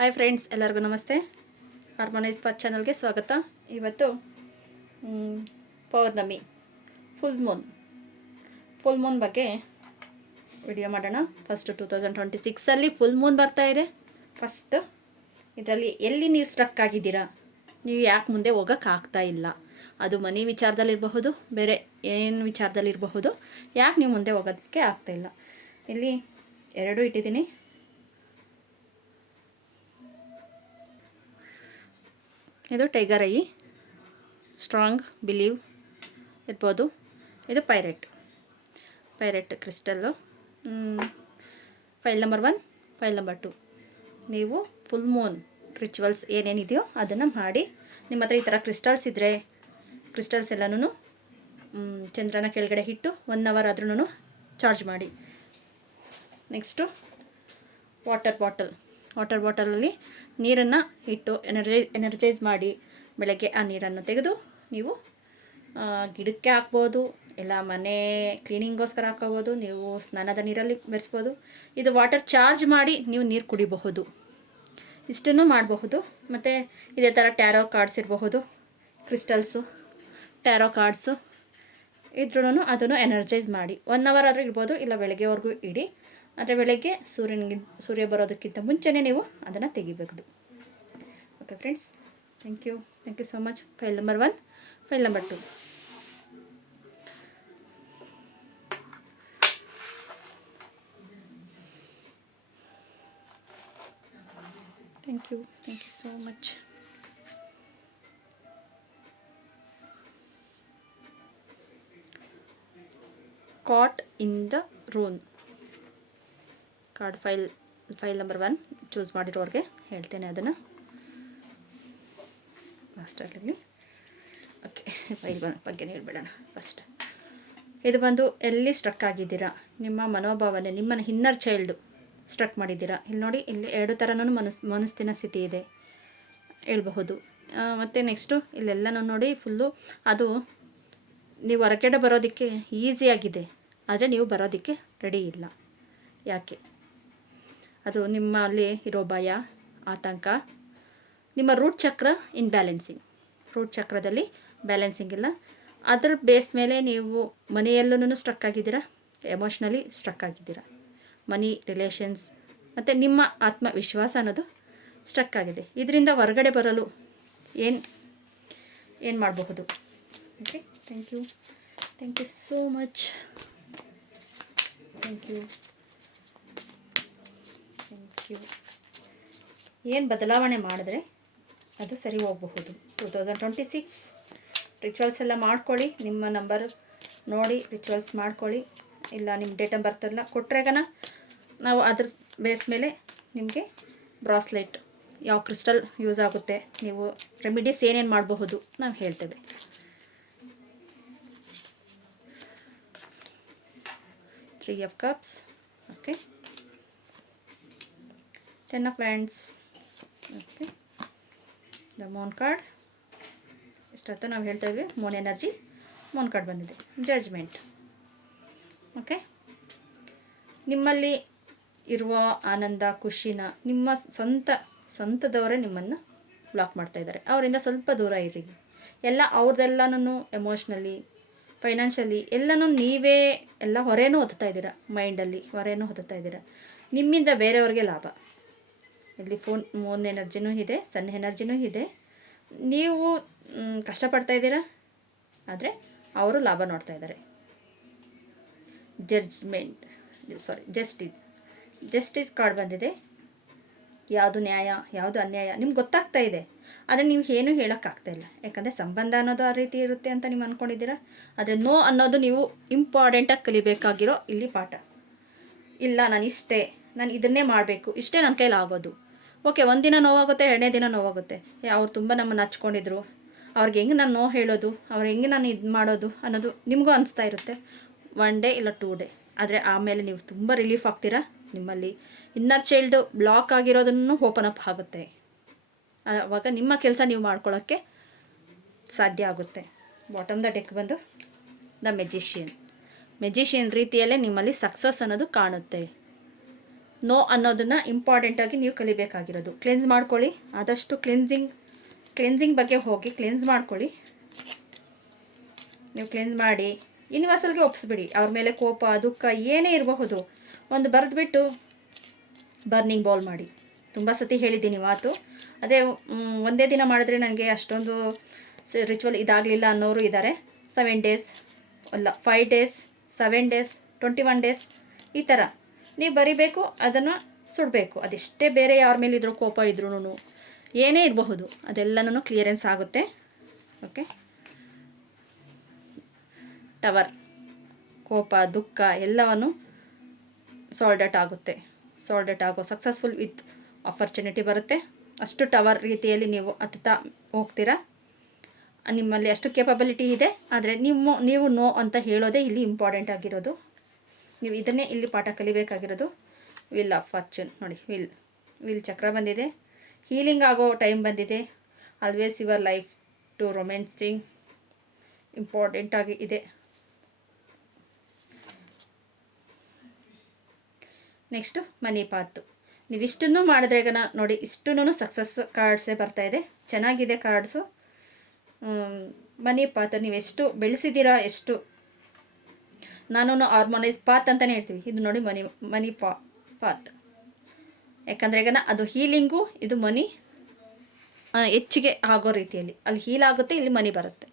Hi friends, ಎಲ್ಲರಿಗೂ ನಮಸ್ತೆ. Harmonise path ಚಾನಲ್ಗೆ ಸ್ವಾಗತ. ಇವತ್ತು ಪೌರ್ಣಮಿ, ಫುಲ್ ಮೂನ್ ಬಗ್ಗೆ ವಿಡಿಯೋ ಮಾಡೋಣ. ಫಸ್ಟ್ 2026 ಫುಲ್ ಮೂನ್ ಬರ್ತಾ ಇದೆ. ಫಸ್ಟ್ ಇದರಲ್ಲಿ ಎಲ್ಲಿ ನೀವು ಸ್ಟ್ರಕ್ ಆಗಿದ್ದೀರಾ, ನೀವು ಯಾಕೆ ಮುಂದೆ ಹೋಗೋಕ್ಕಾಗ್ತಾ ಇಲ್ಲ, ಅದು ಮನಿ ವಿಚಾರದಲ್ಲಿರಬಹುದು, ಬೇರೆ ಏನು ವಿಚಾರದಲ್ಲಿರಬಹುದು, ಯಾಕೆ ನೀವು ಮುಂದೆ ಹೋಗೋದಕ್ಕೆ ಆಗ್ತಾಯಿಲ್ಲ. ಇಲ್ಲಿ ಎರಡೂ ಇಟ್ಟಿದ್ದೀನಿ. ಇದು ಟೈಗರ್ ಐ, ಸ್ಟ್ರಾಂಗ್ ಬಿಲೀವ್ ಇರ್ಬೋದು. ಇದು pirate crystal. File number 1, file number 2. ನೀವು ಫುಲ್ ಮೂನ್ ರಿಚುವಲ್ಸ್ ಏನೇನಿದೆಯೋ ಅದನ್ನು ಮಾಡಿ. ನಿಮ್ಮ ಹತ್ರ ಈ ಥರ ಕ್ರಿಸ್ಟಲ್ಸ್ ಇದ್ದರೆ ಕ್ರಿಸ್ಟಲ್ಸ್ ಎಲ್ಲನೂ ಚಂದ್ರನ ಕೆಳಗಡೆ ಇಟ್ಟು 1 ಅವರ್ ಆದ್ರೂ ಚಾರ್ಜ್ ಮಾಡಿ. ನೆಕ್ಸ್ಟು ವಾಟರ್ ಬಾಟಲಲ್ಲಿ ನೀರನ್ನು ಇಟ್ಟು ಎನರ್ಜೈಸ್ ಮಾಡಿ ಬೆಳಗ್ಗೆ ಆ ನೀರನ್ನು ತೆಗೆದು ನೀವು ಗಿಡಕ್ಕೆ ಹಾಕ್ಬೋದು, ಇಲ್ಲ ಮನೆ ಕ್ಲೀನಿಂಗೋಸ್ಕರ ಹಾಕೋಬೋದು, ನೀವು ಸ್ನಾನದ ನೀರಲ್ಲಿ ಬೆರೆಸ್ಬೋದು. ಇದು ವಾಟರ್ ಚಾರ್ಜ್ ಮಾಡಿ ನೀವು ನೀರು ಕುಡಿಬಹುದು, ಇಷ್ಟನ್ನು ಮಾಡಬಹುದು. ಮತ್ತು ಇದೇ ಥರ ಟ್ಯಾರೋ ಕಾರ್ಡ್ಸ್ ಇರಬಹುದು, ಕ್ರಿಸ್ಟಲ್ಸು ಟ್ಯಾರೋ ಕಾರ್ಡ್ಸು ಇದ್ರೂ ಅದನ್ನು ಎನರ್ಜೈಸ್ ಮಾಡಿ 1 ಅವರ್ ಆದರೂ ಇಡ್ಬೋದು, ಇಲ್ಲ ಬೆಳಗ್ಗೆವರೆಗೂ ಇಡಿ. ಆದರೆ ಬೆಳಗ್ಗೆ ಸೂರ್ಯ ಬರೋದಕ್ಕಿಂತ ಮುಂಚೆನೇ ನೀವು ಅದನ್ನು ತೆಗಿಬೇಕು. Okay friends, thank you so much. File number 1, file number 2. Thank you so much. Caught in the rune card file number 1 choose ಮಾಡಿರೋರಿಗೆ ಹೇಳ್ತೇನೆ ಅದನ್ನು ಲಾಸ್ಟಲ್ಲಿ. ಓಕೆ, ಫೈಲ್ ಬಗ್ಗೆ ಹೇಳ್ಬಿಡೋಣ. ಫಸ್ಟ್ ಇದು ಬಂದು ಎಲ್ಲಿ ಸ್ಟ್ರಕ್ ಆಗಿದ್ದೀರಾ, ನಿಮ್ಮ ಮನೋಭಾವನೆ, ನಿಮ್ಮ ಇನ್ನರ್ ಚೈಲ್ಡು ಸ್ಟ್ರಕ್ ಮಾಡಿದ್ದೀರಾ. ಇಲ್ಲಿ ನೋಡಿ, ಇಲ್ಲಿ 2 ಥರನೂ ಮನಸ್ಸಿನ ಸ್ಥಿತಿ ಇದೆ ಹೇಳ್ಬಹುದು. ಮತ್ತು ನೆಕ್ಸ್ಟು ಇಲ್ಲೆಲ್ಲನೂ ನೋಡಿ ಫುಲ್ಲು ಅದು ನೀವು ಹೊರಗಡೆ ಬರೋದಕ್ಕೆ ಈಸಿಯಾಗಿದೆ, ಆದರೆ ನೀವು ಬರೋದಕ್ಕೆ ರೆಡಿ ಇಲ್ಲ. ಯಾಕೆ? ಅದು ನಿಮ್ಮಲ್ಲಿ ಇರೋ ಭಯ, ಆತಂಕ, ನಿಮ್ಮ ರೂಟ್ ಚಕ್ರ ಇನ್ಬ್ಯಾಲೆನ್ಸಿಂಗ್. ರೂಟ್ ಚಕ್ರದಲ್ಲಿ ಬ್ಯಾಲೆನ್ಸಿಂಗ್ ಇಲ್ಲ. ಅದರ ಬೇಸ್ ಮೇಲೆ ನೀವು ಮನೆಯಲ್ಲೂ ಸ್ಟ್ರಕ್ ಆಗಿದ್ದೀರಾ, ಎಮೋಷ್ನಲಿ ಸ್ಟ್ರಕ್ ಆಗಿದ್ದೀರಾ. ಮನಿ, ರಿಲೇಷನ್ಸ್ ಮತ್ತು ನಿಮ್ಮ ಆತ್ಮವಿಶ್ವಾಸ ಅನ್ನೋದು ಸ್ಟ್ರಕ್ ಆಗಿದೆ. ಇದರಿಂದ ಹೊರಗಡೆ ಬರಲು ಏನು ಮಾಡಬಹುದು? Okay, thank you so much. Thank you. ಏನು ಬದಲಾವಣೆ ಮಾಡಿದ್ರೆ ಅದು ಸರಿ ಹೋಗಬಹುದು? 2026 ರಿಚುವಲ್ಸ್ ಎಲ್ಲ ಮಾಡ್ಕೊಳ್ಳಿ. ನಿಮ್ಮ ನಂಬರ್ ನೋಡಿ ರಿಚುವಲ್ಸ್ ಮಾಡ್ಕೊಳ್ಳಿ. ಇಲ್ಲ ನಿಮ್ಮ ಡೇಟ್ ಆಫ್ ಬರ್ತ್ ಎಲ್ಲ ಕೊಟ್ಟರೆಗನ ನಾವು ಅದ್ರ ಬೇಸ್ ಮೇಲೆ ನಿಮಗೆ ಬ್ರಾಸ್ಲೆಟ್, ಯಾವ ಕ್ರಿಸ್ಟಲ್ ಯೂಸ್ ಆಗುತ್ತೆ, ನೀವು ರೆಮಿಡೀಸ್ ಏನೇನು ಮಾಡಬಹುದು ನಾವು ಹೇಳ್ತೇವೆ. Three of cups. Okay, 10 of Wands. Okay, the Moon card. ಇಷ್ಟೊತ್ತು ನಾವು ಹೇಳ್ತಾ ಇದ್ವಿ ಮೂನ್ ಎನರ್ಜಿ, ಮೂನ್ ಕಾರ್ಡ್ ಬಂದಿದೆ. ಜಡ್ಜ್ಮೆಂಟ್. ಓಕೆ, ನಿಮ್ಮಲ್ಲಿ ಇರುವ ಆನಂದ, ಖುಷಿನ ನಿಮ್ಮ ಸ್ವಂತದವರೇ ನಿಮ್ಮನ್ನು ಬ್ಲಾಕ್ ಮಾಡ್ತಾ ಇದ್ದಾರೆ. ಅವರಿಂದ ಸ್ವಲ್ಪ ದೂರ ಇರಿ. ಎಲ್ಲ ಅವ್ರದ್ದೆಲ್ಲನೂ ಎಮೋಷ್ನಲಿ, ಫೈನಾನ್ಷಿಯಲಿ ಎಲ್ಲನೂ ನೀವೇ ಎಲ್ಲ ಹೊರೆನೂ ಹೊತ್ತಾ ಇದ್ದೀರಾ. ಮೈಂಡಲ್ಲಿ ಹೊರೆನೂ ಹೊತ್ತಾ ಇದ್ದೀರಾ. ನಿಮ್ಮಿಂದ ಬೇರೆಯವ್ರಿಗೆ ಲಾಭ. ಇಲ್ಲಿ ಮೂನ್ ಎನರ್ಜಿನೂ ಇದೆ, ಸನ್ ಎನರ್ಜಿನೂ ಇದೆ. ನೀವು ಕಷ್ಟಪಡ್ತಾ ಇದ್ದೀರಾ, ಆದರೆ ಅವರು ಲಾಭ ನೋಡ್ತಾ ಇದ್ದಾರೆ. ಜಸ್ಟಿಸ್ ಕಾರ್ಡ್ ಬಂದಿದೆ. ಯಾವುದು ನ್ಯಾಯ, ಯಾವುದು ಅನ್ಯಾಯ ನಿಮ್ಗೆ ಗೊತ್ತಾಗ್ತಾ ಇದೆ, ಆದರೆ ನೀವು ಏನೂ ಹೇಳೋಕ್ಕಾಗ್ತಾ ಇಲ್ಲ. ಯಾಕಂದರೆ ಸಂಬಂಧ ಅನ್ನೋದು ಆ ರೀತಿ ಇರುತ್ತೆ ಅಂತ ನೀವು ಅಂದ್ಕೊಂಡಿದ್ದೀರಾ. ಆದರೆ ನೋ ಅನ್ನೋದು ನೀವು ಇಂಪಾರ್ಟೆಂಟಾಗಿ ಕಲಿಬೇಕಾಗಿರೋ ಇಲ್ಲಿ ಪಾಠ. ಇಲ್ಲ, ನಾನು ಇದನ್ನೇ ಮಾಡಬೇಕು, ಇಷ್ಟೇ ನನ್ನ ಕೈಲಿ ಆಗೋದು. ಓಕೆ, ಒಂದಿನ ನೋವಾಗುತ್ತೆ, 2ನೇ ದಿನ ನೋವಾಗುತ್ತೆ. ಅವ್ರು ತುಂಬ ನಮ್ಮನ್ನು ಹಚ್ಕೊಂಡಿದ್ರು, ಅವ್ರಿಗೆ ಹೆಂಗೆ ನಾನು ನೋವು ಹೇಳೋದು, ಅವ್ರು ಹೆಂಗೆ ನಾನು ಇದು ಮಾಡೋದು ಅನ್ನೋದು ನಿಮಗೂ ಅನಿಸ್ತಾ ಇರುತ್ತೆ. 1 ಡೇ ಇಲ್ಲ 2 ಡೇ, ಆದರೆ ಆಮೇಲೆ ನೀವು ತುಂಬ ರಿಲೀಫ್ ಆಗ್ತೀರಾ. ನಿಮ್ಮಲ್ಲಿ ಇನ್ನರ್ ಚೈಲ್ಡು ಬ್ಲಾಕ್ ಆಗಿರೋದನ್ನು ಓಪನ್ ಅಪ್ ಆಗುತ್ತೆ. ಆವಾಗ ನಿಮ್ಮ ಕೆಲಸ ನೀವು ಮಾಡ್ಕೊಳ್ಳೋಕ್ಕೆ ಸಾಧ್ಯ ಆಗುತ್ತೆ. ಬಾಟಮ್ ದ ಡೆಕ್ ಬಂದು ದ ಮೆಜಿಷಿಯನ್ ರೀತಿಯಲ್ಲೇ ನಿಮ್ಮಲ್ಲಿ ಸಕ್ಸಸ್ ಅನ್ನೋದು ಕಾಣುತ್ತೆ. ನೋ ಅನ್ನೋದನ್ನು ಇಂಪಾರ್ಟೆಂಟಾಗಿ ನೀವು ಕಲಿಬೇಕಾಗಿರೋದು. ಕ್ಲೆನ್ಸ್ ಮಾಡ್ಕೊಳ್ಳಿ, ಆದಷ್ಟು ಕ್ಲೆನ್ಸಿಂಗ್ ಬಗ್ಗೆ ಹೋಗಿ ಕ್ಲೆನ್ಸ್ ಮಾಡ್ಕೊಳ್ಳಿ. ನೀವು ಕ್ಲೆನ್ಸ್ ಮಾಡಿ ಯೂನಿವರ್ಸಲ್ಗೆ ಒಪ್ಪಿಸ್ಬಿಡಿ. ಅವ್ರ ಮೇಲೆ ಕೋಪ ದುಃಖ ಏನೇ ಇರಬಹುದು ಒಂದು ಬರೆದ್ಬಿಟ್ಟು ಬರ್ನಿಂಗ್ ಬೌಲ್ ಮಾಡಿ. ತುಂಬ ಸತಿ ಹೇಳಿದ್ದೀನಿ ಮಾತು. ಅದೇ ಒಂದೇ ದಿನ ಮಾಡಿದ್ರೆ ನನಗೆ ಅಷ್ಟೊಂದು ರಿಚುವಲ್ ಇದಾಗಲಿಲ್ಲ ಅನ್ನೋರು ಇದ್ದಾರೆ. 7 ಡೇಸ್ ಅಲ್ಲ 5 ಡೇಸ್ 7 ಡೇಸ್ 21 ಡೇಸ್ ಈ ಥರ ನೀವು ಬರಿಬೇಕು, ಅದನ್ನು ಸುಡಬೇಕು. ಅದೆಷ್ಟೇ ಬೇರೆ ಯಾರ ಮೇಲೆ ಇದ್ರೂ ಕೋಪ ಇದ್ರೂ ಏನೇ ಇರಬಹುದು ಅದೆಲ್ಲನೂ ಕ್ಲಿಯರೆನ್ಸ್ ಆಗುತ್ತೆ. ಓಕೆ, ಟವರ್ ಕೋಪ ದುಃಖ ಎಲ್ಲವನ್ನು ಸಾಲ್ಟ್ ಆಗೋ ಸಕ್ಸಸ್ಫುಲ್ ವಿತ್ ಆಪರ್ಚುನಿಟಿ ಬರುತ್ತೆ. ಅಷ್ಟು ಟವರ್ ರೀತಿಯಲ್ಲಿ ನೀವು ಹತ್ತುತ್ತಾ ಹೋಗ್ತೀರಾ. ನಿಮ್ಮಲ್ಲಿ ಅಷ್ಟು ಕೇಪಬಿಲಿಟಿ ಇದೆ. ಆದರೆ ನೀವು ನೋ ಅಂತ ಹೇಳೋದೇ ಇಲ್ಲಿ ಇಂಪಾರ್ಟೆಂಟ್ ಆಗಿರೋದು. ನೀವು ಇದನ್ನೇ ಇಲ್ಲಿ ಪಾಠ ಕಲಿಬೇಕಾಗಿರೋದು. ವಿಲ್ ಆಫ್ ಫಾರ್ಚೂನ್ ನೋಡಿ, ವಿಲ್ ಚಕ್ರ ಬಂದಿದೆ. ಹೀಲಿಂಗ್ ಆಗೋ ಟೈಮ್ ಬಂದಿದೆ. ಆಲ್ವೇಸ್ ಯುವರ್ ಲೈಫ್ ಟು ರೊಮ್ಯಾನ್ಸಿಂಗ್ ಇಂಪಾರ್ಟೆಂಟಾಗಿ ಇದೆ. ನೆಕ್ಸ್ಟು ಮನಿ ಪಾತು. ನೀವು ಇಷ್ಟನ್ನು ಮಾಡಿದ್ರೆ ನೋಡಿ, ಇಷ್ಟೂ ಸಕ್ಸಸ್ ಕಾರ್ಡ್ಸೇ ಬರ್ತಾಯಿದೆ. ಚೆನ್ನಾಗಿದೆ ಕಾರ್ಡ್ಸು. ಮನಿ ಪಾತ್ ನೀವು ಎಷ್ಟು ಬೆಳೆಸಿದ್ದೀರಾ, ಎಷ್ಟು ನಾನು ಹಾರ್ಮೋನೈಸ್ ಪಾತ್ ಅಂತಲೇ ಹೇಳ್ತೀವಿ. ಇದು ನೋಡಿ ಮನಿ ಪಾತ್. ಯಾಕಂದರೆ ಅದು ಹೀಲಿಂಗು, ಇದು ಮನಿ ಹೆಚ್ಚಿಗೆ ಆಗೋ ರೀತಿಯಲ್ಲಿ ಅಲ್ಲಿ ಹೀಲ್ ಆಗುತ್ತೆ, ಇಲ್ಲಿ ಮನಿ ಬರುತ್ತೆ.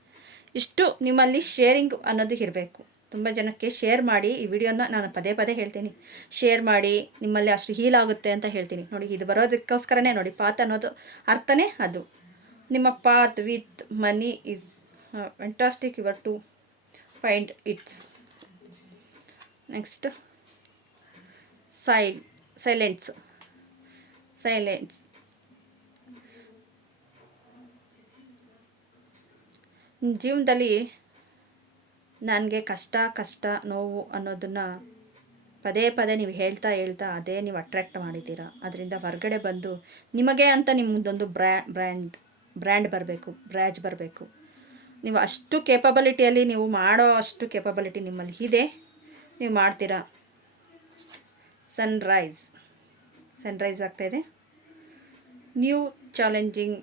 ಇಷ್ಟು ನಿಮ್ಮಲ್ಲಿ ಶೇರಿಂಗ್ ಅನ್ನೋದು ಇರಬೇಕು. ತುಂಬ ಜನಕ್ಕೆ ಶೇರ್ ಮಾಡಿ. ಈ ವಿಡಿಯೋನ ನಾನು ಪದೇ ಪದೇ ಹೇಳ್ತೀನಿ, ಶೇರ್ ಮಾಡಿ, ನಿಮ್ಮಲ್ಲಿ ಅಷ್ಟು ಹೀಲ್ ಆಗುತ್ತೆ ಅಂತ ಹೇಳ್ತೀನಿ. ನೋಡಿ, ಇದು ಬರೋದಕ್ಕೋಸ್ಕರನೇ ನೋಡಿ, ಪಾತ್ ಅನ್ನೋದು ಅರ್ಥನೇ ಅದು. ನಿಮ್ಮ path with money is fantastic, your to find its. Next silence. ಜೀವನದಲ್ಲಿ ನನಗೆ ಕಷ್ಟ ನೋವು ಅನ್ನೋದನ್ನು ಪದೇ ಪದೇ ನೀವು ಹೇಳ್ತಾ ಅದೇ ನೀವು ಅಟ್ರ್ಯಾಕ್ಟ್ ಮಾಡಿದ್ದೀರಾ. ಅದರಿಂದ ಹೊರಗಡೆ ಬಂದು ನಿಮಗೆ ಅಂತ ನಿಮ್ಮದೊಂದು ಬ್ರ್ಯಾಂಡ್ ಬರಬೇಕು, ಬ್ರ್ಯಾಜ್ ಬರಬೇಕು. ನೀವು ಅಷ್ಟು ಕೇಪಬಿಲಿಟಿಯಲ್ಲಿ ನೀವು ಮಾಡೋ ಅಷ್ಟು ಕೇಪಬಿಲಿಟಿ ನಿಮ್ಮಲ್ಲಿ ಇದೆ, ನೀವು ಮಾಡ್ತೀರಾ. ಸನ್ರೈಸ್ ಆಗ್ತಾಯಿದೆ. New challenging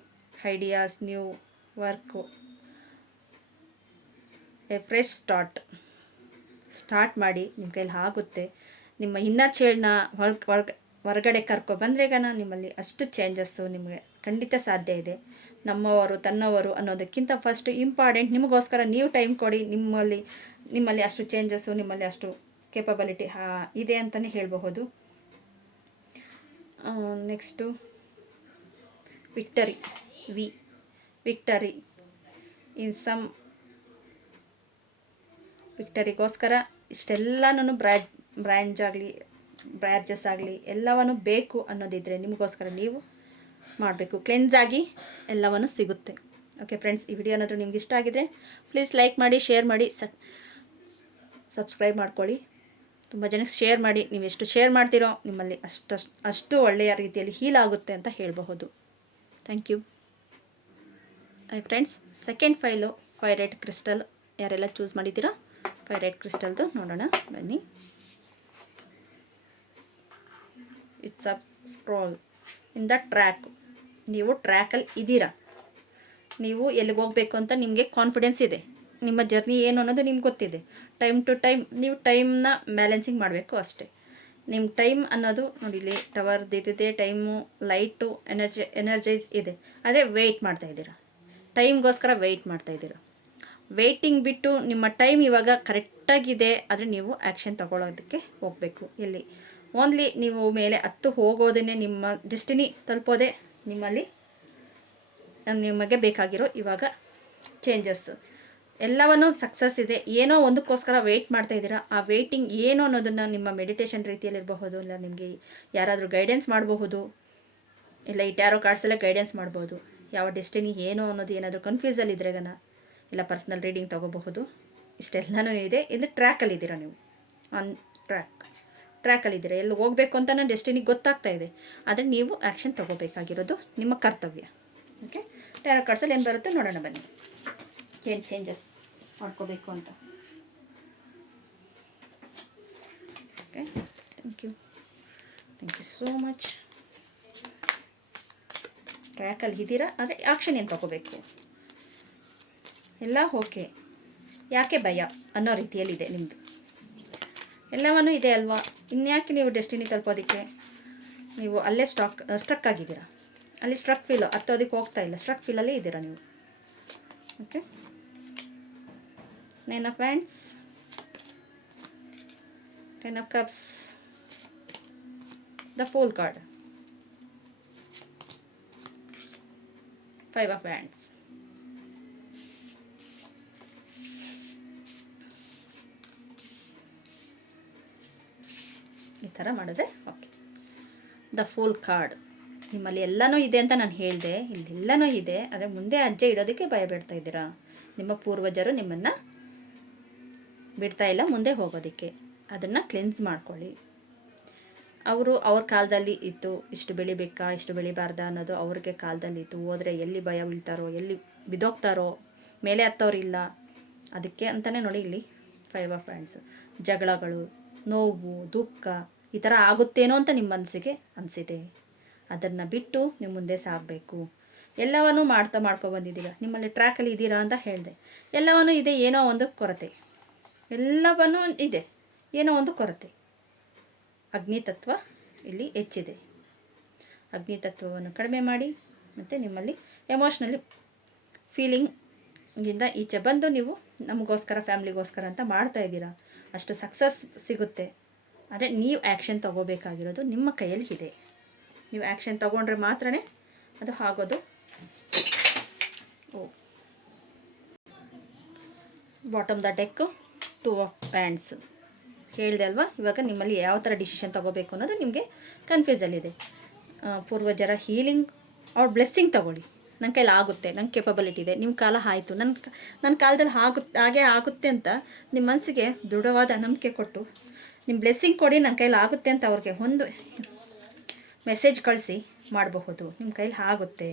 ideas, new work, A fresh start ಮಾಡಿ. ನಿಮ್ಮ ಕೈಲಿ ಆಗುತ್ತೆ. ನಿಮ್ಮ ಇನ್ನರ್ ಚೈಲ್ಡ್ನ ಹೊರಗಡೆ ಕರ್ಕೊಬಂದ್ರೆ ನಿಮ್ಮಲ್ಲಿ ಅಷ್ಟು ಚೇಂಜಸ್ಸು ನಿಮಗೆ ಖಂಡಿತ ಸಾಧ್ಯ ಇದೆ. ನಮ್ಮವರು ತನ್ನವರು ಅನ್ನೋದಕ್ಕಿಂತ ಫಸ್ಟ್ ಇಂಪಾರ್ಟೆಂಟ್ ನಿಮಗೋಸ್ಕರ ನೀವು ಟೈಮ್ ಕೊಡಿ. ನಿಮ್ಮಲ್ಲಿ ಅಷ್ಟು ಚೇಂಜಸ್ಸು, ನಿಮ್ಮಲ್ಲಿ ಅಷ್ಟು ಕೇಪಬಿಲಿಟಿ ಇದೆ ಅಂತಲೇ ಹೇಳಬಹುದು. ನೆಕ್ಸ್ಟು ವಿಕ್ಟರಿ ಇನ್ ಸಮ್ ವಿಕ್ಟರಿಗೋಸ್ಕರ ಇಷ್ಟೆಲ್ಲನೂ ಬ್ರ್ಯಾಜಸ್ ಆಗಲಿ ಎಲ್ಲವನ್ನೂ ಬೇಕು ಅನ್ನೋದಿದ್ದರೆ ನಿಮಗೋಸ್ಕರ ನೀವು ಮಾಡಬೇಕು. ಕ್ಲೆನ್ಸ್ ಆಗಿ ಎಲ್ಲವನ್ನೂ ಸಿಗುತ್ತೆ. ಓಕೆ ಫ್ರೆಂಡ್ಸ್, ಈ ವಿಡಿಯೋ ಏನಾದರೂ ನಿಮ್ಗೆ ಇಷ್ಟ ಆಗಿದರೆ ಪ್ಲೀಸ್ ಲೈಕ್ ಮಾಡಿ, ಶೇರ್ ಮಾಡಿ, ಸಬ್ಸ್ಕ್ರೈಬ್ ಮಾಡ್ಕೊಳ್ಳಿ. ತುಂಬ ಜನಕ್ಕೆ ಶೇರ್ ಮಾಡಿ. ನೀವು ಎಷ್ಟು ಶೇರ್ ಮಾಡ್ತೀರೋ ನಿಮ್ಮಲ್ಲಿ ಅಷ್ಟು ಒಳ್ಳೆಯ ರೀತಿಯಲ್ಲಿ ಹೀಲ್ ಆಗುತ್ತೆ ಅಂತ ಹೇಳಬಹುದು. Thank you. Friends, second file pyrite crystal ಯಾರೆಲ್ಲ ಚೂಸ್ ಮಾಡಿದ್ದೀರಾ, ಫೈರೈಟ್ ಕ್ರಿಸ್ಟಲ್ದು ನೋಡೋಣ ಬನ್ನಿ. It's a scroll in the track. ನೀವು ಟ್ರ್ಯಾಕಲ್ಲಿ ಇದ್ದೀರಾ. ನೀವು ಎಲ್ಲಿಗೆ ಹೋಗಬೇಕು ಅಂತ ನಿಮಗೆ ಕಾನ್ಫಿಡೆನ್ಸ್ ಇದೆ. ನಿಮ್ಮ ಜರ್ನಿ ಏನು ಅನ್ನೋದು ನಿಮ್ಗೆ ಗೊತ್ತಿದೆ. ಟೈಮ್ ಟು ಟೈಮ್ ನೀವು ಟೈಮ್ನ ಬ್ಯಾಲೆನ್ಸಿಂಗ್ ಮಾಡಬೇಕು ಅಷ್ಟೇ. ನಿಮ್ಮ ಟೈಮ್ ಅನ್ನೋದು ನೋಡಿ, ಇಲ್ಲಿ ಟವರ್ದಿದೆ, ಟೈಮು ಲೈಟು ಎನರ್ಜೈಸ್ ಇದೆ. ಅದೇ ವೆಯ್ಟ್ ಮಾಡ್ತಾಯಿದ್ದೀರಾ, ಟೈಮ್ಗೋಸ್ಕರ ವೆಯ್ಟ್ ಮಾಡ್ತಾಯಿದ್ದೀರಾ. ವೆಯ್ಟಿಂಗ್ ಬಿಟ್ಟು ನಿಮ್ಮ ಟೈಮ್ ಇವಾಗ ಕರೆಕ್ಟಾಗಿದೆ, ಆದರೆ ನೀವು ಆ್ಯಕ್ಷನ್ ತಗೊಳ್ಳೋದಕ್ಕೆ ಹೋಗಬೇಕು. ಇಲ್ಲಿ ಓನ್ಲಿ ನೀವು ಮೇಲೆ ಹೋಗೋದೇ ನಿಮ್ಮ ಡೆಸ್ಟಿನಿ ತಲುಪೋದೇ ನಿಮಗೆ ಬೇಕಾಗಿರೋ ಇವಾಗ ಚೇಂಜಸ್ ಎಲ್ಲವನ್ನೂ ಸಕ್ಸಸ್ ಇದೆ. ಏನೋ ಒಂದಕ್ಕೋಸ್ಕರ ವೆಯ್ಟ್ ಮಾಡ್ತಾಯಿದ್ದೀರಾ. ಆ ವೆಯ್ಟಿಂಗ್ ಏನು ಅನ್ನೋದನ್ನು ನಿಮ್ಮ ಮೆಡಿಟೇಷನ್ ರೀತಿಯಲ್ಲಿರಬಹುದು, ಇಲ್ಲ ನಿಮಗೆ ಯಾರಾದರೂ ಗೈಡೆನ್ಸ್ ಮಾಡಬಹುದು, ಇಲ್ಲ ಈ ಟ್ಯಾರೋ ಕಾರ್ಡ್ಸೆಲ್ಲ ಗೈಡೆನ್ಸ್ ಮಾಡ್ಬೋದು. ಯಾವ ಡೆಸ್ಟಿನಿ ಏನು ಅನ್ನೋದು ಏನಾದರೂ ಕನ್ಫ್ಯೂಸಲ್ಲಿದ್ದರೆ ಇಲ್ಲ ಪರ್ಸ್ನಲ್ ರೀಡಿಂಗ್ ತೊಗೋಬಹುದು. ಇಷ್ಟೆಲ್ಲನೂ ಇದೆ. ಇಲ್ಲಿ ಟ್ರ್ಯಾಕಲ್ಲಿದ್ದೀರಾ, ನೀವು ಆನ್ ಟ್ರ್ಯಾಕಲ್ಲಿದ್ದೀರಾ. ಎಲ್ಲಿ ಹೋಗಬೇಕು ಅಂತ ಡೆಸ್ಟಿನಿಗೆ ಗೊತ್ತಾಗ್ತಾ ಇದೆ, ಆದರೆ ನೀವು ಆ್ಯಕ್ಷನ್ ತೊಗೋಬೇಕಾಗಿರೋದು ನಿಮ್ಮ ಕರ್ತವ್ಯ. ಓಕೆ, ಟ್ಯಾರೋ ಕಾರ್ಡ್ಸಲ್ಲಿ ಏನು ಬರುತ್ತೆ ನೋಡೋಣ ಬನ್ನಿ, ಏನು ಚೇಂಜಸ್ ಮಾಡ್ಕೋಬೇಕು ಅಂತ. Okay, thank you. Thank you so much. ಟ್ರ್ಯಾಕಲ್ಲಿ ಇದ್ದೀರಾ, ಆದರೆ ಆ್ಯಕ್ಷನ್ ಏನು ತೊಗೋಬೇಕು, ಎಲ್ಲ ಓಕೆ, ಯಾಕೆ ಭಯ ಅನ್ನೋ ರೀತಿಯಲ್ಲಿದೆ ನಿಮ್ಮದು. ಎಲ್ಲವನ್ನೂ ಇದೆ ಅಲ್ವಾ, ಇನ್ಯಾಕೆ ನೀವು ಡೆಸ್ಟಿನಿ ತಲುಪೋದಕ್ಕೆ ನೀವು ಅಲ್ಲೇ ಸ್ಟ್ರಕ್ ಆಗಿದ್ದೀರಾ. ಅಲ್ಲಿ ಸ್ಟ್ರಕ್ ಫೀಲ್ ಹತ್ತೋದಕ್ಕೆ ಹೋಗ್ತಾ ಇಲ್ಲ, ಸ್ಟ್ರಕ್ ಫೀಲಲ್ಲೇ ಇದ್ದೀರಾ ನೀವು. Okay, 9 of Wands, 10 of Cups, the Fool card, 5 of Wands. ಈ ಥರ ಮಾಡಿದ್ರೆ ಓಕೆ. ದ ಫೂಲ್ ಕಾರ್ಡ್, ನಿಮ್ಮಲ್ಲಿ ಎಲ್ಲನೂ ಇದೆ ಅಂತ ನಾನು ಹೇಳಿದೆ, ಇಲ್ಲೆಲ್ಲನೂ ಇದೆ, ಆದರೆ ಮುಂದೆ ಅಜ್ಜೆ ಇಡೋದಕ್ಕೆ ಭಯ ಬಿಡ್ತಾ ಇದ್ದೀರಾ. ನಿಮ್ಮ ಪೂರ್ವಜರು ನಿಮ್ಮನ್ನು ಬಿಡ್ತಾ ಇಲ್ಲ ಮುಂದೆ ಹೋಗೋದಕ್ಕೆ. ಅದನ್ನು ಕ್ಲೆನ್ಸ್ ಮಾಡ್ಕೊಳ್ಳಿ. ಅವ್ರ ಕಾಲದಲ್ಲಿ ಇತ್ತು, ಇಷ್ಟು ಬೆಳಿಬೇಕಾ ಇಷ್ಟು ಬೆಳಿಬಾರ್ದಾ ಅನ್ನೋದು ಅವ್ರಿಗೆ ಕಾಲದಲ್ಲಿ ಇತ್ತು. ಹೋದರೆ ಎಲ್ಲಿ ಭಯ ಬೀಳ್ತಾರೋ, ಎಲ್ಲಿ ಬಿದ್ದೋಗ್ತಾರೋ, ಮೇಲೆ ಹತ್ತೋರಿಲ್ಲ. ಅದಕ್ಕೆ ಅಂತಲೇ ನೋಡಿ ಇಲ್ಲಿ 5 of Wands. ಜಗಳಗಳು, ನೋವು, ದುಃಖ ಈ ಥರ ಆಗುತ್ತೇನೋ ಅಂತ ನಿಮ್ಮ ಮನಸ್ಸಿಗೆ ಅನಿಸಿದೆ. ಅದನ್ನು ಬಿಟ್ಟು ನೀವು ಮುಂದೆ ಸಾಗಬೇಕು. ಎಲ್ಲವನ್ನೂ ಮಾಡ್ಕೊಬಂದಿದ್ದೀರಾ, ನಿಮ್ಮಲ್ಲಿ ಟ್ರ್ಯಾಕಲ್ಲಿ ಇದ್ದೀರಾ ಅಂತ ಹೇಳಿದೆ. ಎಲ್ಲವನ್ನೂ ಇದೆ, ಏನೋ ಒಂದು ಕೊರತೆ, ಎಲ್ಲವನ್ನೂ ಇದೆ, ಏನೋ ಒಂದು ಕೊರತೆ. ಅಗ್ನಿತತ್ವ ಇಲ್ಲಿ ಹೆಚ್ಚಿದೆ. ಅಗ್ನಿತತ್ವವನ್ನು ಕಡಿಮೆ ಮಾಡಿ, ಮತ್ತು ನಿಮ್ಮಲ್ಲಿ ಎಮೋಷ್ನಲಿ ಫೀಲಿಂಗಿಂದ ಈಚೆ ಬಂದು ನೀವು ನಮಗೋಸ್ಕರ, ಫ್ಯಾಮ್ಲಿಗೋಸ್ಕರ ಅಂತ ಮಾಡ್ತಾಯಿದ್ದೀರಾ. ಅಷ್ಟು ಸಕ್ಸಸ್ ಸಿಗುತ್ತೆ. ಆದರೆ ನೀವು ಆ್ಯಕ್ಷನ್ ತೊಗೋಬೇಕಾಗಿರೋದು ನಿಮ್ಮ ಕೈಯಲ್ಲಿ ಇದೆ. ನೀವು ಆ್ಯಕ್ಷನ್ ತೊಗೊಂಡ್ರೆ ಮಾತ್ರ ಅದು ಆಗೋದು. Bottom the deck 2 of Wands ಹೇಳಿದೆ ಅಲ್ವಾ. ಇವಾಗ ನಿಮ್ಮಲ್ಲಿ ಯಾವ ಥರ ಡಿಸಿಷನ್ ತೊಗೋಬೇಕು ಅನ್ನೋದು ನಿಮಗೆ ಕನ್ಫ್ಯೂಸಲ್ಲಿದೆ. ಪೂರ್ವಜರ ಹೀಲಿಂಗ್ ಅವ್ರ ಬ್ಲೆಸ್ಸಿಂಗ್ ತೊಗೊಳ್ಳಿ. ನನ್ನ ಕೈಲಿ ಆಗುತ್ತೆ, ನಂಗೆ ಕೆಪಬಿಲಿಟಿ ಇದೆ, ನಿಮ್ಮ ಕಾಲ ಆಯಿತು, ನನ್ನ ಕಾಲದಲ್ಲಿ ಹಾಗೆ ಆಗುತ್ತೆ ಅಂತ ನಿಮ್ಮ ಮನಸ್ಸಿಗೆ ದೃಢವಾದ ನಂಬಿಕೆ ಕೊಟ್ಟು ನಿಮ್ಮ ಬ್ಲೆಸ್ಸಿಂಗ್ ಕೊಡಿ, ನನ್ನ ಕೈಲಿ ಆಗುತ್ತೆ ಅಂತ ಅವ್ರಿಗೆ ಒಂದು ಮೆಸೇಜ್ ಕಳಿಸಿ ಮಾಡಬಹುದು. ನಿಮ್ಮ ಕೈಲಿ ಆಗುತ್ತೆ,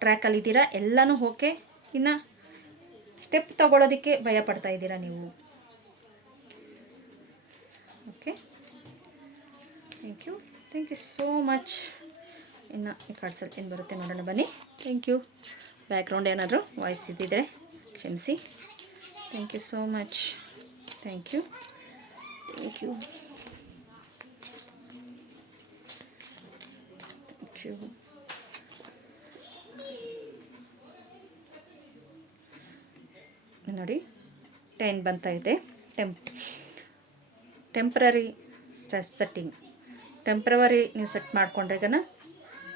ಟ್ರ್ಯಾಕಲ್ಲಿದ್ದೀರಾ, ಎಲ್ಲನೂ ಓಕೆ. ಇನ್ನು ಸ್ಟೆಪ್ ತೊಗೊಳೋದಕ್ಕೆ ಭಯ ಪಡ್ತಾ ಇದ್ದೀರಾ ನೀವು. Okay, thank you so much. ಇನ್ನು ಈ ಕಾರ್ಡ್ಸಲ್ಲಿ ಏನು ಬರುತ್ತೆ ನೋಡೋಣ ಬನ್ನಿ. Thank you. ಬ್ಯಾಕ್ಗ್ರೌಂಡ್ ಏನಾದರೂ ವಾಯ್ಸ್ ಇದ್ದಿದ್ರೆ ಕ್ಷಮಿಸಿ. Thank you so much. Thank you. ನೋಡಿ 10 ಬರ್ತಾ ಇದೆ. ಟೆಂಪ್ರರಿ ಸೆಟ್ಟಿಂಗ್, ಟೆಂಪ್ರವರಿ ನೀವು ಸೆಟ್ ಮಾಡಿಕೊಂಡ್ರೆಗನ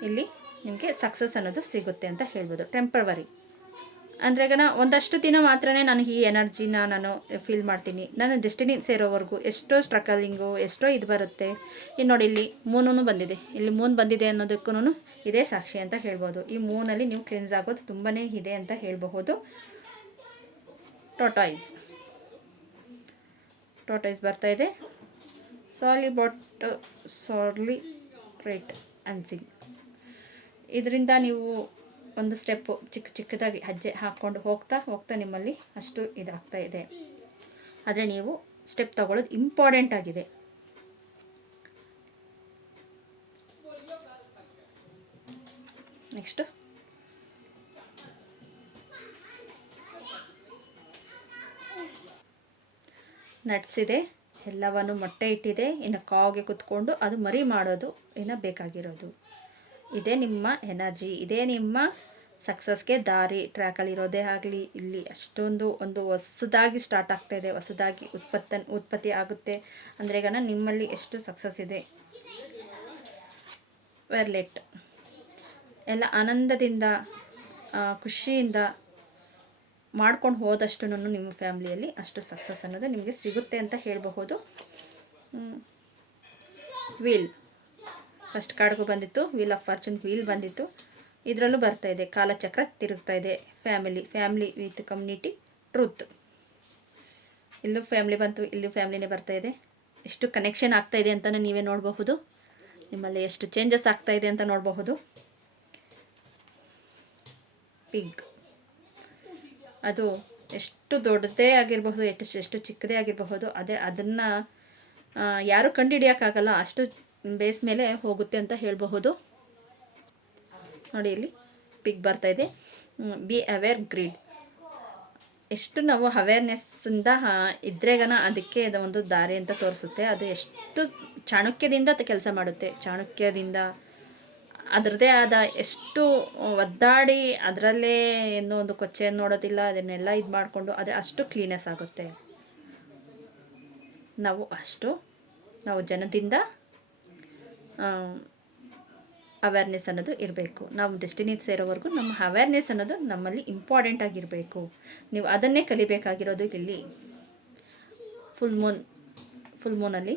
ಇಲ್ಲಿ ನಿಮಗೆ ಸಕ್ಸಸ್ ಅನ್ನೋದು ಸಿಗುತ್ತೆ ಅಂತ ಹೇಳ್ಬೋದು. ಟೆಂಪ್ರವರಿ ಅಂದ್ರೆಗನ ಒಂದಷ್ಟು ದಿನ ಮಾತ್ರ ನಾನು ಈ ಎನರ್ಜಿನ ನಾನು ಫೀಲ್ ಮಾಡ್ತೀನಿ. ನಾನು ಡೆಸ್ಟಿನಿ ಸೇರೋವರೆಗೂ ಎಷ್ಟೋ ಸ್ಟ್ರಗಲಿಂಗು, ಎಷ್ಟೋ ಇದು ಬರುತ್ತೆ. ಇನ್ನು ನೋಡಿ ಇಲ್ಲಿ ಮೂನೂ ಬಂದಿದೆ, ಇಲ್ಲಿ ಮೂನ್ ಬಂದಿದೆ ಅನ್ನೋದಕ್ಕೂ ಇದೇ ಸಾಕ್ಷಿ ಅಂತ ಹೇಳ್ಬೋದು. ಈ ಮೂನಲ್ಲಿ ನೀವು ಕ್ಲೆನ್ಸ್ ಆಗೋದು ತುಂಬಾ ಇದೆ ಅಂತ ಹೇಳಬಹುದು. ಟೋಟೈಸ್ ಬರ್ತಾ ಇದೆ. ಸಾರ್ಲಿ ರೇಟ್ ಅನ್ಸಿಂಗ್. ಇದರಿಂದ ನೀವು ಒಂದು ಸ್ಟೆಪ್ಪು ಚಿಕ್ಕದಾಗಿ ಹೆಜ್ಜೆ ಹಾಕ್ಕೊಂಡು ಹೋಗ್ತಾ ನಿಮ್ಮಲ್ಲಿ ಅಷ್ಟು ಇದಾಗ್ತಾ ಇದೆ. ಆದರೆ ನೀವು ಸ್ಟೆಪ್ ತಗೊಳ್ಳೋದು ಇಂಪಾರ್ಟೆಂಟ್ ಆಗಿದೆ. ನೆಕ್ಸ್ಟು ನಟ್ಸಿದೆ, ಎಲ್ಲವನ್ನು ಮೊಟ್ಟೆ ಇಟ್ಟಿದೆ. ಇನ್ನು ಕಾವಿಗೆ ಕುತ್ಕೊಂಡು ಅದು ಮರಿ ಮಾಡೋದು ಇನ್ನು ಬೇಕಾಗಿರೋದು. ಇದೇ ನಿಮ್ಮ ಎನರ್ಜಿ, ಇದೇ ನಿಮ್ಮ ಸಕ್ಸಸ್ಗೆ ದಾರಿ. ಟ್ರ್ಯಾಕಲ್ಲಿರೋದೇ ಆಗಲಿ, ಇಲ್ಲಿ ಅಷ್ಟೊಂದು ಒಂದು ಹೊಸದಾಗಿ ಸ್ಟಾರ್ಟ್ ಆಗ್ತಾಯಿದೆ, ಹೊಸದಾಗಿ ಉತ್ಪತ್ತಿ ಆಗುತ್ತೆ ಅಂದ್ರೆಗನ ನಿಮ್ಮಲ್ಲಿ ಎಷ್ಟು ಸಕ್ಸಸ್ ಇದೆ. ವೆರ್ಲೆಟ್ ಎಲ್ಲ ಆನಂದದಿಂದ ಖುಷಿಯಿಂದ ಮಾಡ್ಕೊಂಡು ಹೋದಷ್ಟು ನಿಮ್ಮ ಫ್ಯಾಮ್ಲಿಯಲ್ಲಿ ಅಷ್ಟು ಸಕ್ಸಸ್ ಅನ್ನೋದು ನಿಮಗೆ ಸಿಗುತ್ತೆ ಅಂತ ಹೇಳಬಹುದು. ವೀಲ್ ಫಸ್ಟ್ ಕಾರ್ಡ್ಗೂ ಬಂದಿತ್ತು, ವೀಲ್ ಆಫ್ ಫಾರ್ಚೂನ್ ವೀಲ್ ಬಂದಿತ್ತು. ಇದರಲ್ಲೂ ಬರ್ತಾ ಇದೆ, ಕಾಲಚಕ್ರ ತಿರುಗ್ತಾ ಇದೆ. Family with community truth. ಇಲ್ಲೂ ಫ್ಯಾಮಿಲಿ ಬಂತು, ಇಲ್ಲೂ ಫ್ಯಾಮಿಲಿನೇ ಬರ್ತಾ ಇದೆ. ಎಷ್ಟು ಕನೆಕ್ಷನ್ ಆಗ್ತಾ ಇದೆ ಅಂತಲೂ ನೀವೇ ನೋಡಬಹುದು. ನಿಮ್ಮಲ್ಲಿ ಎಷ್ಟು ಚೇಂಜಸ್ ಆಗ್ತಾ ಇದೆ ಅಂತ ನೋಡಬಹುದು. ಪಿಗ್, ಅದು ಎಷ್ಟು ದೊಡ್ಡದೇ ಆಗಿರಬಹುದು, ಎಷ್ಟು ಚಿಕ್ಕದೇ ಆಗಿರಬಹುದು, ಅದನ್ನು ಯಾರೂ ಕಂಡುಹಿಡಿಯೋಕ್ಕಾಗಲ್ಲ. ಅಷ್ಟು ಬೇಸ್ ಮೇಲೆ ಹೋಗುತ್ತೆ ಅಂತ ಹೇಳಬಹುದು. ನೋಡಿ ಇಲ್ಲಿ ಪಿಕ್ ಬರ್ತಾಯಿದೆ, ಬಿ ಅವೇರ್ ಗ್ರೀಡ್. ಎಷ್ಟು ನಾವು ಅವೇರ್ನೆಸ್ಸಿಂದ ಇದ್ರೇಗನ ಅದಕ್ಕೆ ಒಂದು ದಾರಿ ಅಂತ ತೋರಿಸುತ್ತೆ. ಅದು ಎಷ್ಟು ಚಾಣಕ್ಯದಿಂದ ಕೆಲಸ ಮಾಡುತ್ತೆ, ಚಾಣಕ್ಯದಿಂದ ಅದರದ್ದೇ ಆದ ಎಷ್ಟು ಒದ್ದಾಡಿ ಅದರಲ್ಲೇ ಏನೋ ಒಂದು ಕೊಚ್ಚೆಯನ್ನು ನೋಡೋದಿಲ್ಲ, ಅದನ್ನೆಲ್ಲ ಇದು ಮಾಡಿಕೊಂಡು ಆದರೆ ಅಷ್ಟು ಕ್ಲೀನೆಸ್ ಆಗುತ್ತೆ. ನಾವು ಜನದಿಂದ ಅವೇರ್ನೆಸ್ ಅನ್ನೋದು ಇರಬೇಕು. ನಾವು ಡೆಸ್ಟಿನಿಗೆ ಸೇರೋವರೆಗೂ ನಮ್ಮ ಅವೇರ್ನೆಸ್ ಅನ್ನೋದು ನಮ್ಮಲ್ಲಿ ಇಂಪಾರ್ಟೆಂಟ್ ಆಗಿರಬೇಕು. ನೀವು ಅದನ್ನೇ ಕಲಿಬೇಕಾಗಿರೋದು ಇಲ್ಲಿ ಫುಲ್ ಮೂನಲ್ಲಿ.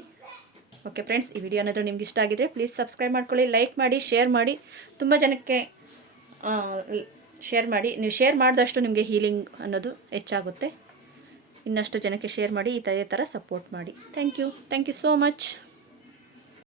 ಓಕೆ ಫ್ರೆಂಡ್ಸ್, ಈ ವಿಡಿಯೋ ಏನಾದರೂ ನಿಮ್ಗೆ ಇಷ್ಟ ಆಗಿದ್ರೆ ಪ್ಲೀಸ್ ಸಬ್ಸ್ಕ್ರೈಬ್ ಮಾಡ್ಕೊಳ್ಳಿ, ಲೈಕ್ ಮಾಡಿ, ಶೇರ್ ಮಾಡಿ. ತುಂಬ ಜನಕ್ಕೆ ಶೇರ್ ಮಾಡಿ. ನೀವು ಶೇರ್ ಮಾಡಿದಷ್ಟು ನಿಮಗೆ ಹೀಲಿಂಗ್ ಅನ್ನೋದು ಹೆಚ್ಚಾಗುತ್ತೆ. ಇನ್ನಷ್ಟು ಜನಕ್ಕೆ ಶೇರ್ ಮಾಡಿ, ಇದೇ ಥರ ಸಪೋರ್ಟ್ ಮಾಡಿ. Thank you so much.